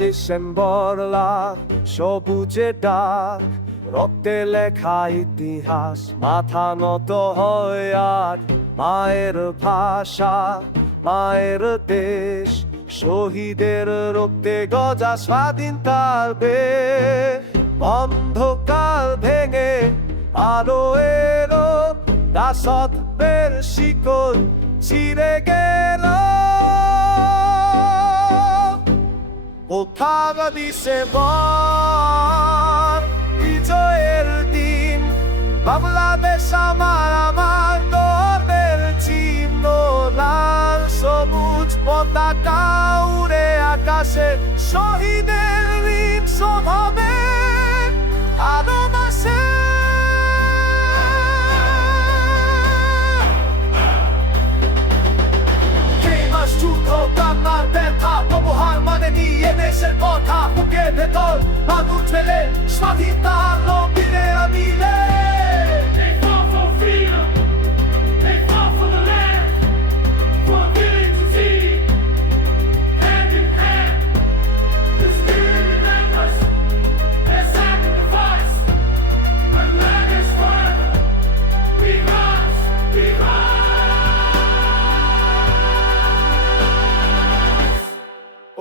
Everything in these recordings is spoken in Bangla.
ডিসেম্বর লাখ সবুজে ডাক, রক্তে লেখা ইতিহাস মাথা নত হয় আজ। মায়ের ভাষা, মায়ের দেশ, শহীদের রক্তে গজা স্বাধীনতার বেশ। অন্ধকার ভেঙে আলো এলো, দাসত্বের শিকল ছিঁড়ে গেল। ওঠাগা ডিসেম্বর বিজয়ের দিন, বাংলাদেশ আমার আমার গর্বের চিহ্ন। লাল সবুজ পতাকা উড়ে আকাশে, শহীদের ঋণ শোধ হবে আরো মাসে। দেশের কথা বুকে ভেতর আগুন ফেলে, স্বাধীনতার লক্ষ্যে মিলে। They fought for freedom, they fought for the land, for dignity, hand in hand. The spirit remembers their sacrifice. When land is forever, we rise, we rise.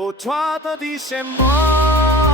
Ochoa de December.